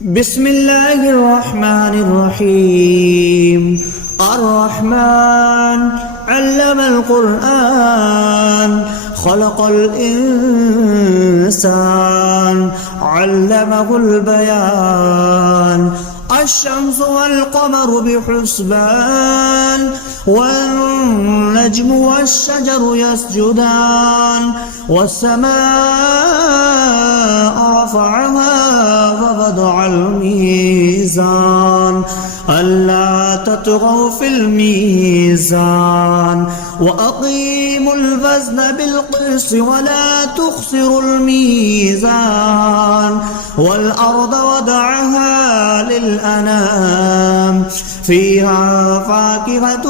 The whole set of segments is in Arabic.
بسم الله الرحمن الرحيم. الرحمن علم القرآن خلق الإنسان علمه البيان. الشمس والقمر بحسبان والنجم والشجر يسجدان والسماء رفعها ووضع الميزان ألا تطغوا في الميزان وأقيموا الوزن بالقسط ولا تخسروا الميزان والأرض وضعها للأنام فيها فاكهة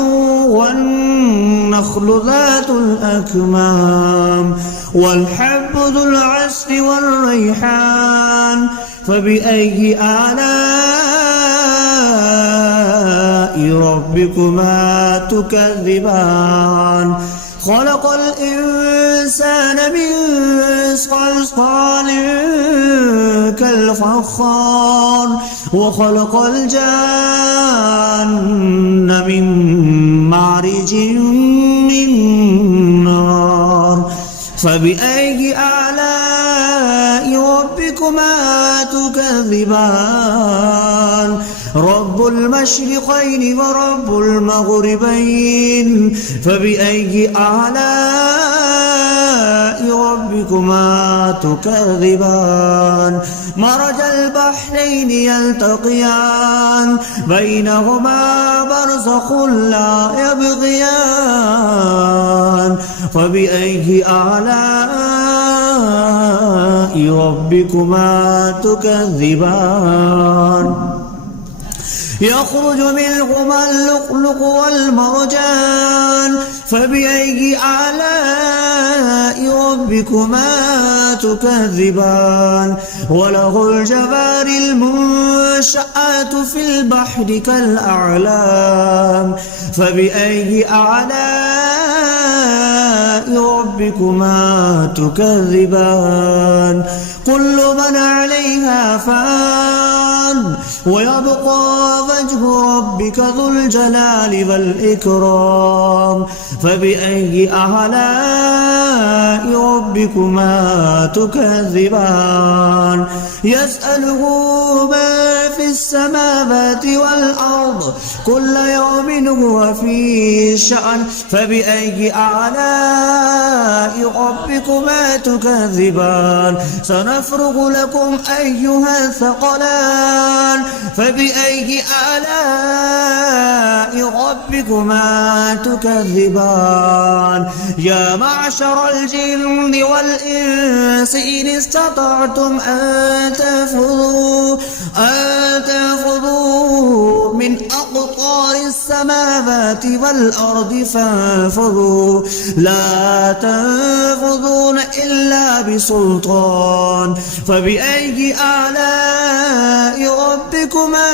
والنخل ذات الأكمام والحب ذو العصف والريحان فبأي آلاء ربكما تكذبان. خلق الإنسان من صلصال كالفخار وخلق الجان من مارج من نار فبأي آلاء ربكما تكذبان. رب المشرقين ورب المغربين فبأي آلاء ربكما تكذبان. مرج البحرين يلتقيان بينهما برزخ لا يبغيان فبأي آلاء ربكما تكذبان. يخرج منهما اللؤلؤ والمرجان فبأي آلاء ربكما تكذبان. وله الجوار المنشآت في البحر كالأعلام فبأي آلاء ربكما تكذبان. كل من عليها فان ويبقى وجه ربك ذو الجلال والإكرام فبأي آلاء ربكما تكذبان. يسأله من في السماوات والأرض كل يوم هو في شأن فبأي آلاء ربكما تكذبان. سنفرغ لكم أيها الثقلان فبأي آلاء ربكما تكذبان. يا معشر الجن والإنس إن استطعتم أن تنفذوا من أقطار السماوات والأرض فانفذوا لا تنفذون إلا بسلطان فبأي آلاء ربكما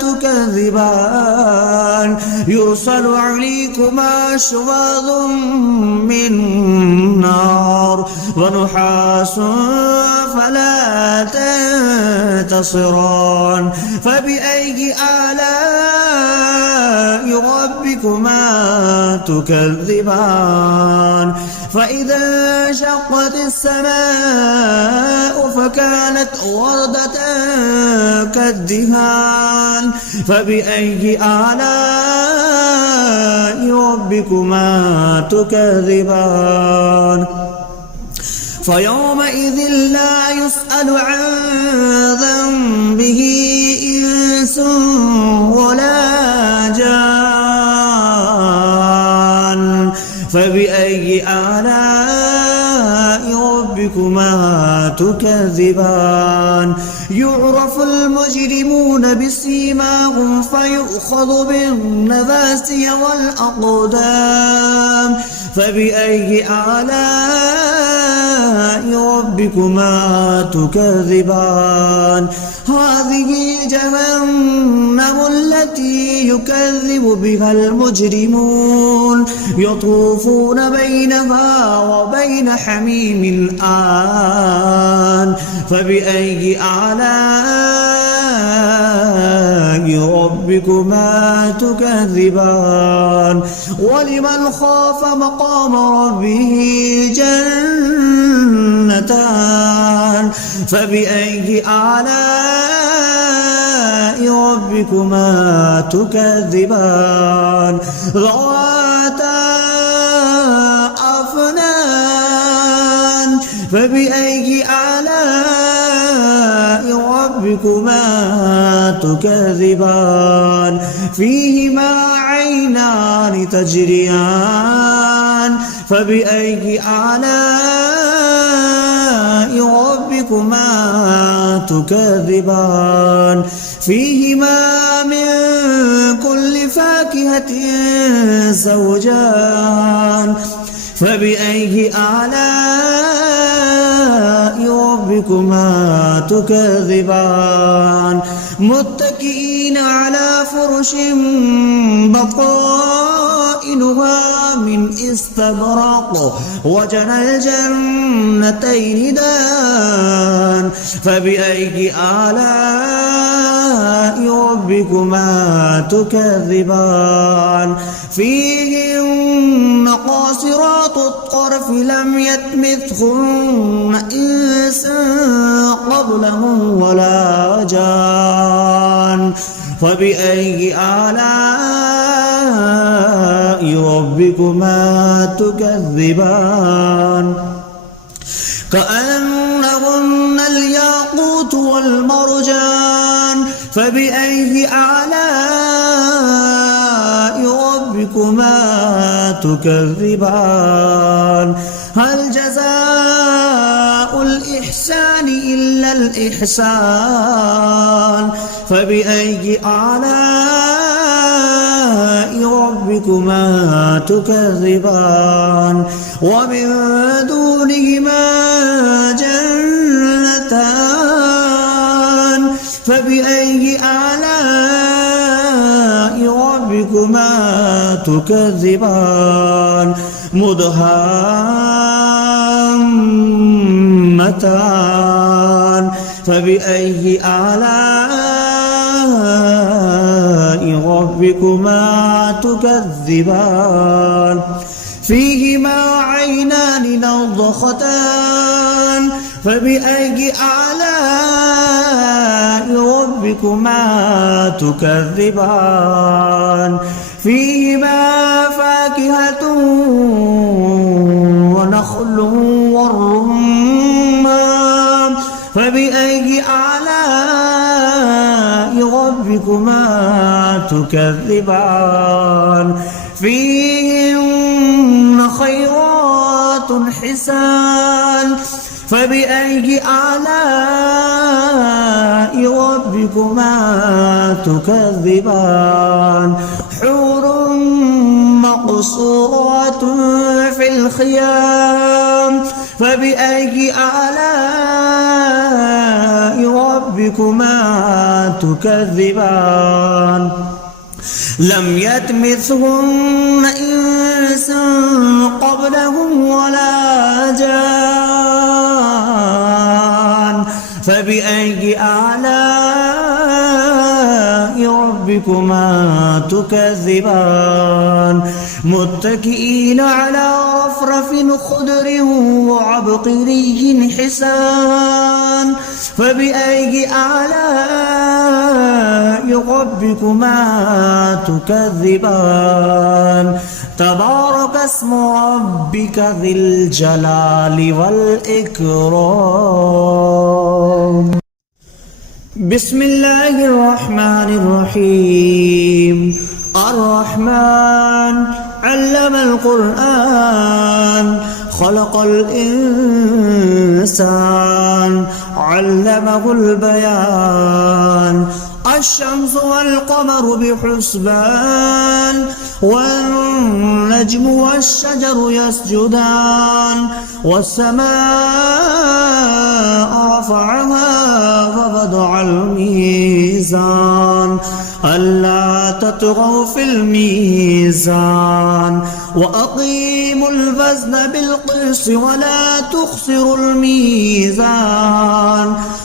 تكذبان. يرسل عليكما شواظ من نار ونحاس فلا تنتصران فبأي آلاء ربكما تكذبان. فإذا انشقت السماء فكانت وردة كالدهان فبأي آلاء ربكما تكذبان. فيومئذ لا يسأل عن ذنبه إنس ولا جان فبأي آلاء ربكما تكذبان. يعرف المجرمون بسيماهم فيؤخذ بالنواسي والأقدام فبأي آلاء ربكما تكذبان. هذه جهنم التي يكذب بها المجرمون يطوفون بينها وبين حميم آن فبأي آلاء ربكما تكذبان ولمن خاف مقام ربه جنتان فبأي آلاء ربكما تكذبان ذواتا أفنان فبأي آلاء ربكما تكذبان فيهما عينان تجريان فبأي آلاء ربكما تكذبان فيهما من كل فاكهة زوجان فبأي آلاء ربكما تكذبان متكئين على فرش بطائنها من استبرق وجنى الجنتين دان فبأي آلاء ربكما تكذبان فيهن قاصرات الطرف لم يطمثهن إنس قبلهم ولا جان فبأي آلاء ربكما تكذبان كأنهن الياقوت والمرجان فبأي آلاء ربكما تكذبان هل جزاء الإحسان إلا الإحسان فبأي آلاء ربكما تكذبان ومن دونهما جنتان فبأي آلاء ربكما تكذبان مدهامتان فبأي آلاء ربكما تكذبان فيهما عينان نضختان فبأي آلاء ربكما تكذبان فيهما فاكهة ونخل والرمان فبأي آلاء ربكما تكذبان فيهن خيرات حسان فبأي آلاء ربكما تكذبان حور مقصورات في الخيام فبأي آلاء ربكما تكذبان لم يطمثهن إنس قبلهم ولا جان فبأي آلاء ربكما تكذبان متكئين على رفرف خضر وعبقري حسان فبأي آلاء ربكما تكذبان تبارك اسم ربك ذي الجلال والإكرام بسم الله الرحمن الرحيم الرحمن علم القرآن خلق الإنسان علمه البيان الشمس والقمر بحسبان والنجم والشجر يسجدان والسماء رفعها ووضع الميزان ألا تطغوا في الميزان وأقيموا الوزن بالقسط ولا تخسروا الميزان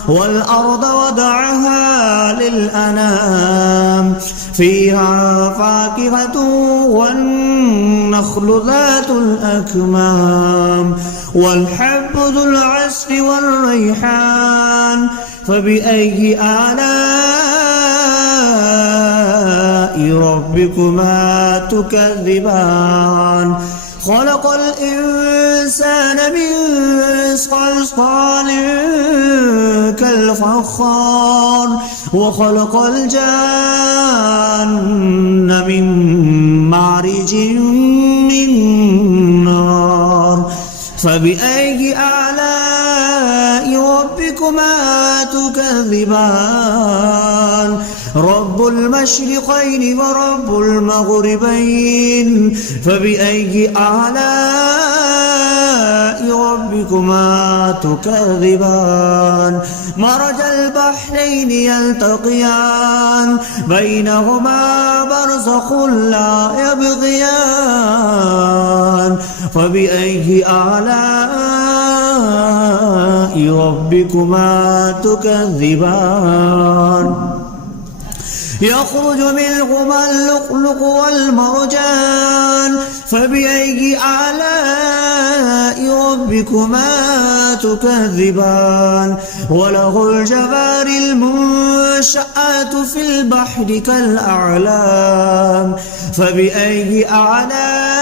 والأرض وضعها للأنام فيها فاكهة والنخل ذات الأكمام والحب ذو العصف والريحان فبأي آلاء ربكما تكذبان خلق الإنسان من صلصال كالفخار وخلق الجان من مارج من نار فبأي آلاء ربكما تكذبان رب المشرقين ورب المغربين فبأي آلاء ربكما تكذبان مرج البحرين يلتقيان بينهما برزخ لا يبغيان فبأي آلاء ربكما تكذبان يخرج منهما اللؤلؤ والمرجان فبأي آلاء ربكما تكذبان وله الجوار المنشآت في البحر كالأعلام فبأي آلاء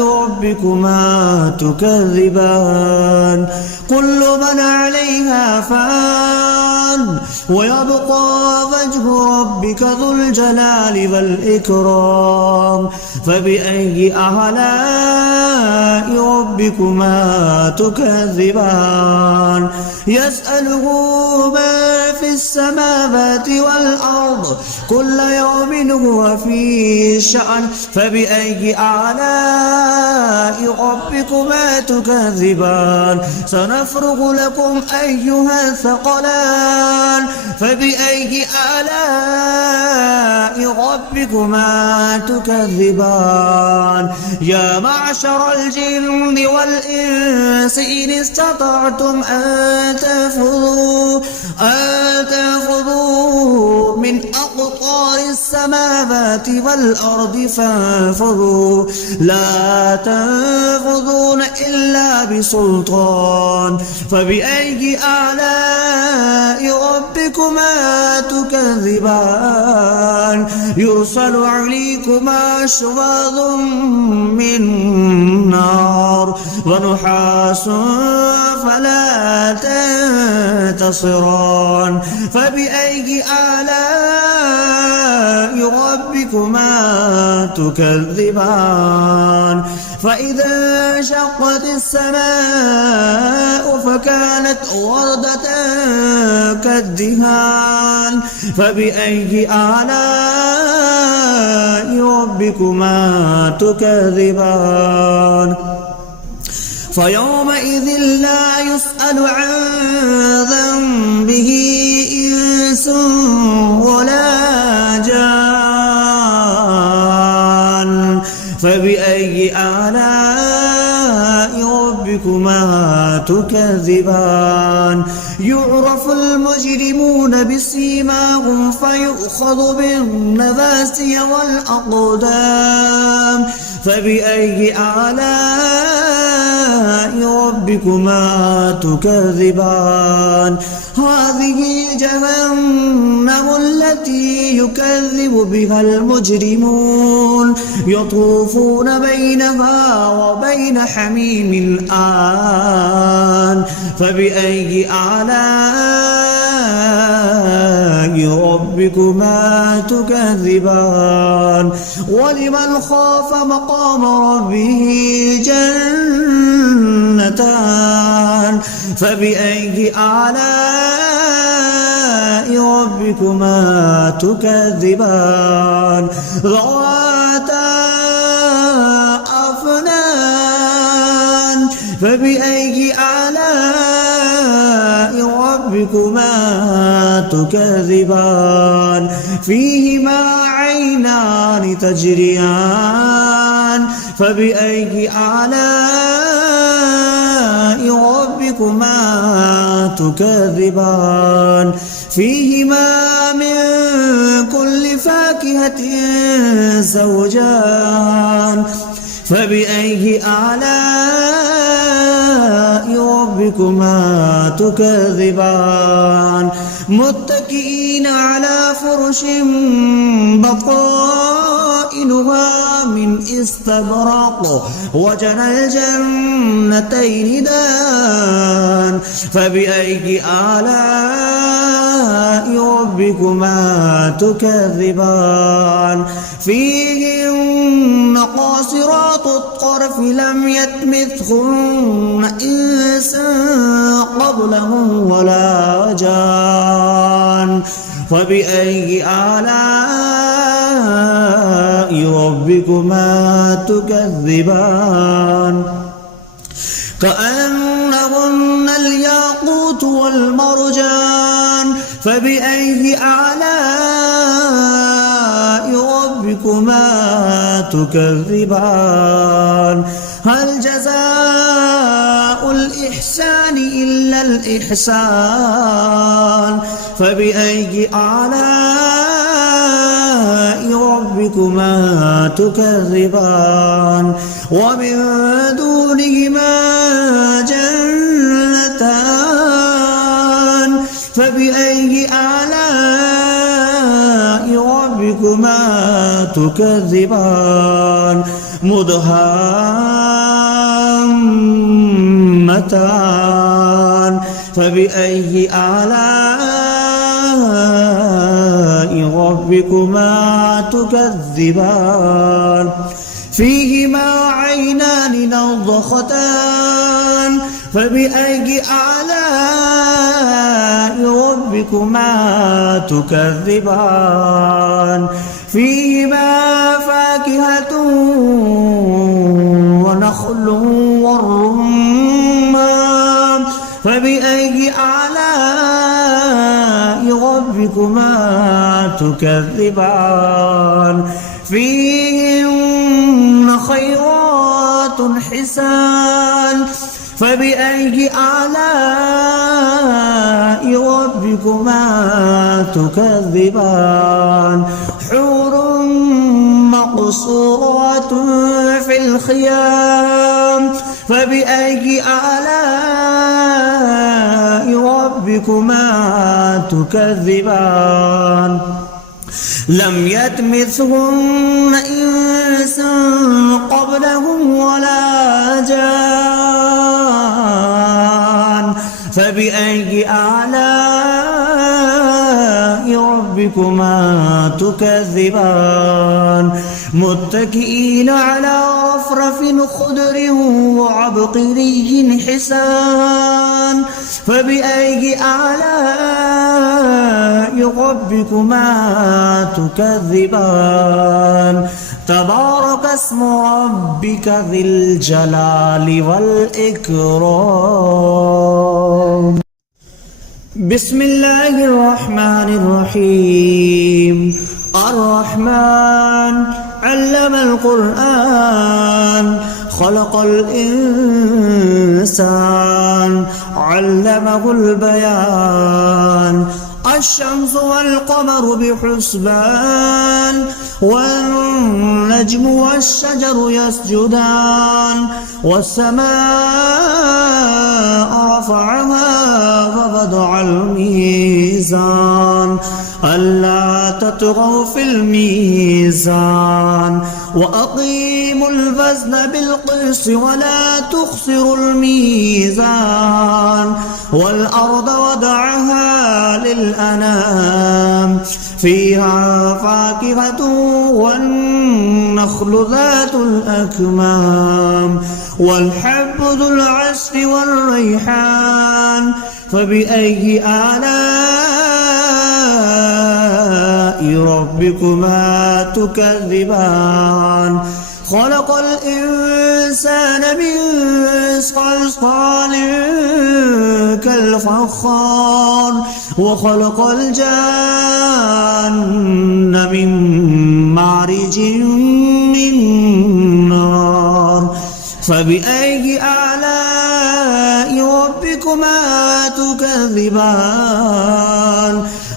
ربكما تكذبان كل من عليها فان ويبقى وجه ربك ذو الجلال والإكرام فبأي آلاء ربكما تكذبان يسأله ما في السماوات والأرض كل يوم هو في شأن فبأي آلاء ربكما تكذبان سنفرغ لكم أيها الثقلان فبأي آلاء ربكما تكذبان يا معشر الجن والإنس إن استطعتم أن تنفذوا من أقطار السماوات والأرض فانفذوا لا تنفذون إلا بسلطان فبأي آلاء ربكما تكذبان يرسل عليكما شواظ من نار ونحاس فلا تنتصران فبأي آلاء ربكما تكذبان فإذا انشقت السماء فكانت وردة كالدهان فبأي آلاء ربكما تكذبان فيومئذ لا يسأل عن ذنبه إنس ولا جان فبأي آلاء ربكما تكذبان يعرف المجرمون بسيماهم فيؤخذ بالنواسي والأقدام فبأي آلاء ربكما تكذبان هذه جهنم التي يكذب بها المجرمون يطوفون بينها وبين حميم آن فبأي آلاء ربكما تكذبان ولمن خاف مقام ربه جنتان فبأي آلاء ربكما تكذبان ذواتا أفنان فبأي آلاء ربكما تكذبان فيهما عينان تجريان فبأي آلاء ربكما ربكما تكذبان فيهما من كل فاكهة زوجان فبأي آلاء ربكما تكذبان متكئين على فرش بطائنها من استبرق وجنى الجنتين دان فبأي آلاء ربكما تكذبان فيهن قاصرات الطرف لم يطمثهن إنس قبلهم ولا جان فبأي آلاء ربكما تكذبان كأنهن الياقوت والمرجان فبأي آلاء ربكما تكذبان هل جزاء الإحسان إلا الإحسان فبأي آلاء ربكما تكذبان ومن دونهما جنتان فبأي آلاء ربكما تكذبان مدهامتان فبأي آلاء ربكما تكذبان فيهما عينان نضختان فبأي آلاء ربكما تكذبان فيهما فاكهة ونخل والرمان فبأي آلاء ربكما تكذبان فيهن خيرات حسان فبأي آلاء ربكما تكذبان حور مقصورات في الخيام فبأي آلاء ربكما تكذبان لم يطمثهن إنس قبلهم ولا جان فبأي آلاء ربكما تكذبان متكئين على رفرف خضر وعبقري حسان فبأي آلاء ربكما تكذبان تبارك اسم ربك ذي الجلال والإكرام بسم الله الرحمن الرحيم الرحمن علم القرآن خلق الإنسان علمه البيان الشمس والقمر بحسبان والنجم والشجر يسجدان والسماء رفعها ووضع الميزان ألا تطغوا في الميزان وأقيموا الوزن بالقسط ولا تخسروا الميزان والأرض وضعها للأنام فيها فاكهة والنخل ذات الأكمام والحب ذو العصف والريحان فبأي آلاء ربكما تكذبان خلق الإنسان من صلصال كالفخار وخلق الجان من معرج من نار فبأي آلاء ربكما ربكما تكذبان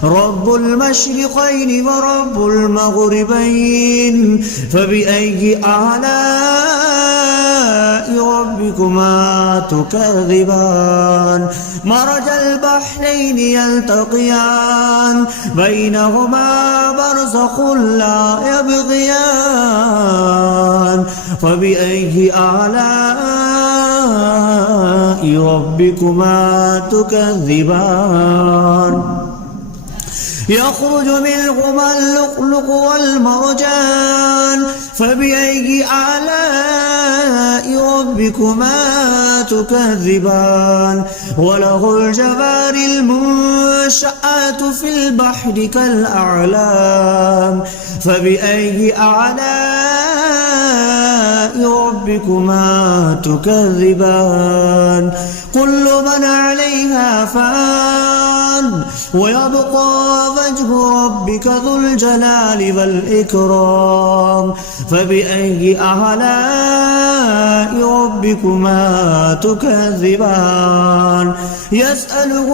رب المشرقين ورب المغربين فبأي آلاء ربكما تكذبان مرج البحرين يلتقيان بينهما برزخ لا يبغيان فبأي آلاء ربكما تكذبان يخرج منهما اللؤلؤ والمرجان فبأي آلاء ربكما تكذبان وله الجوار المنشآت في البحر كالأعلام فبأي آلاء ربكما تكذبان كل من عليها فان ويبقى وجه ربك ذو الجلال والإكرام فبأي آلاء ربكما تكذبان يسأله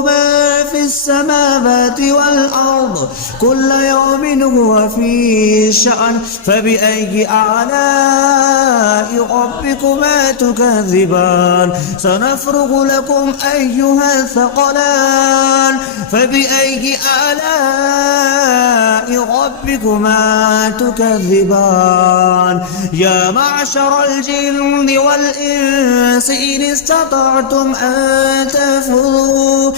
من في السماوات والأرض كل يوم هو في شأن فبأي آلاء ربكما تكذبان سنفرغ لكم أيها الثقلان فبأي آلاء ربكما تكذبان يا معشر الجن والإنس إن استطعتم أن تنفذوا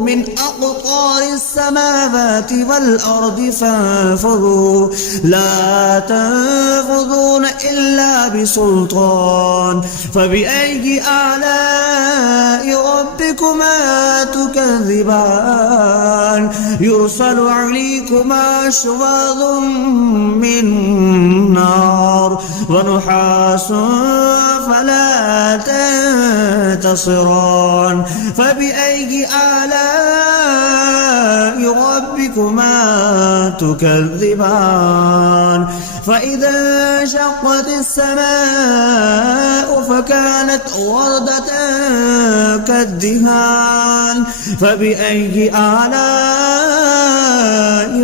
من أقطار السماوات والأرض فانفذوا لا تنفذون إلا بسلطان فبأي آلاء ربكما تكذبان يرسل عليكما شواظ من نار ونحاس فلا تنتصران فبأي آلاء ربكما تكذبان فإذا انشقت السماء فكانت وردة كالدهان فبأي آلاء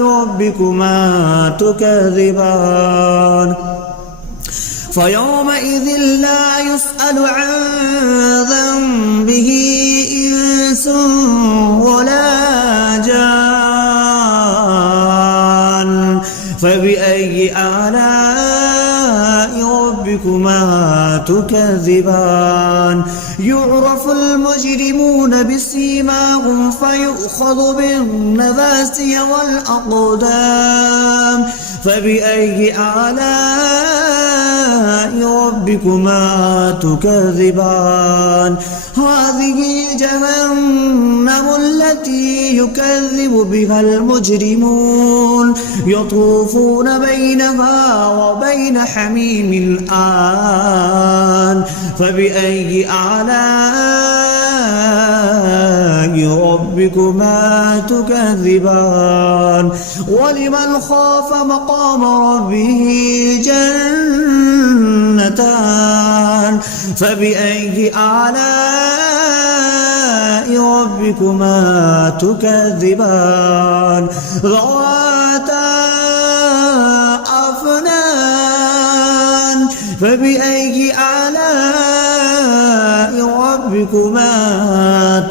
ربكما تكذبان فيومئذ لا يسأل عن ذنبه إنس ولا جان فبأي آلاء ربكما تكذبان يعرف المجرمون بسيماهم فيؤخذ بالنواسي والأقدام فبأي آلاء ربكما تكذبان هذه جهنم التي يكذب بها المجرمون يطوفون بينها وبين حميم آن فبأي آلاء ربكما تكذبان ولمن خاف مقام ربه جنتان فبأي آلاء ربكما تكذبان ذواتا أفنان فبأي آلاء ربكما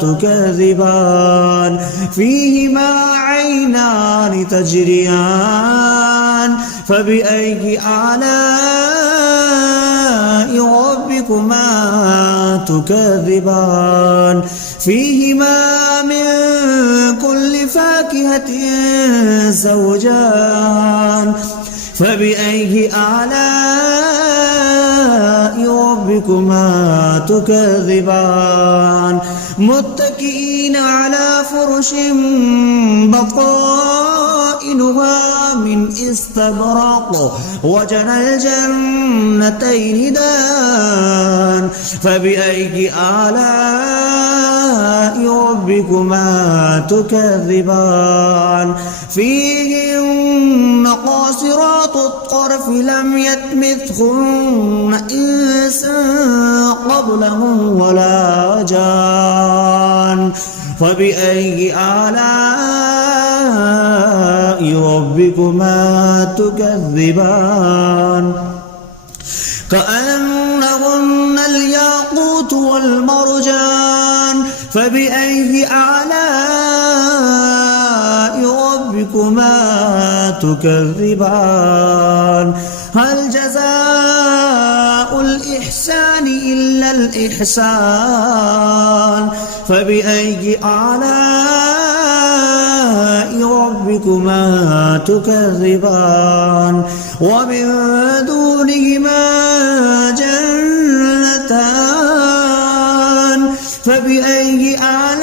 تكذبان فيهما عينان تجريان فبأي آلاء ربكما تكذبان فيهما من كل فاكهة زوجان فبأي آلاء ربكما تكذبان متكئين على فرش بطائنها من استبرق وجنى الجنتين دان فبأي آلاء ربكما ربكما تكذبان فيهن قاصرات الطرف لم يطمثهن إنس قبلهم ولا جان فبأي آلاء ربكما تكذبان كأنهن الياقوت والمرجان فبأي آلاء ربكما تكذبان هل جزاء الإحسان إلا الإحسان فبأي آلاء ربكما تكذبان ومن دونهما جنتان فبأي آلاء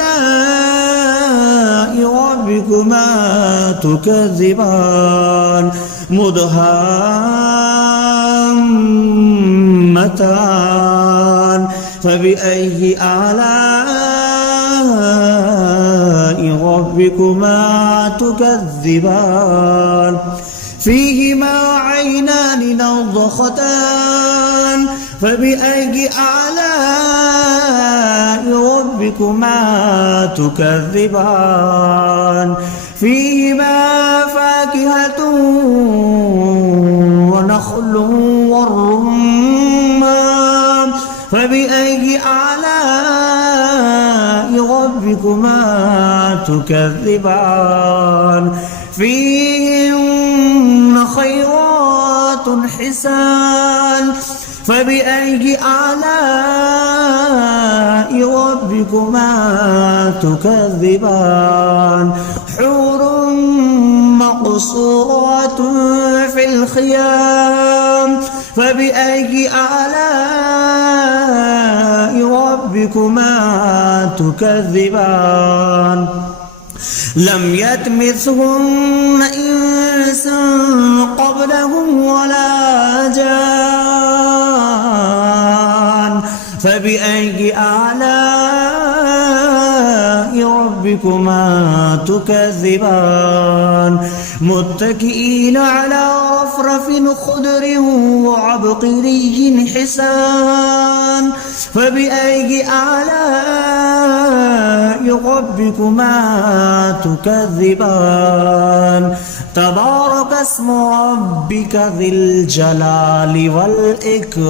ربكما تكذبان مدهامتان فبأي آلاء ربكما تكذبان فيهما عينان نضختان فبأي آلاء ربكما تكذبان فيهما فاكهة ونخل والرمان فبأي آلاء ربكما تكذبان فيهن خيرات حسان فبأي آلاء ربكما تكذبان حور مقصورات في الخيام فبأي آلاء ربكما تكذبان لم يطمثهن إنس قبلهم ولا جان فبأي آلاء ربكما تكذبان متكئين على رفرف خضر وعبقري حسان فبأي آلاء ربكما تكذبان تبارك اسم ربك ذي الجلال والإكرام.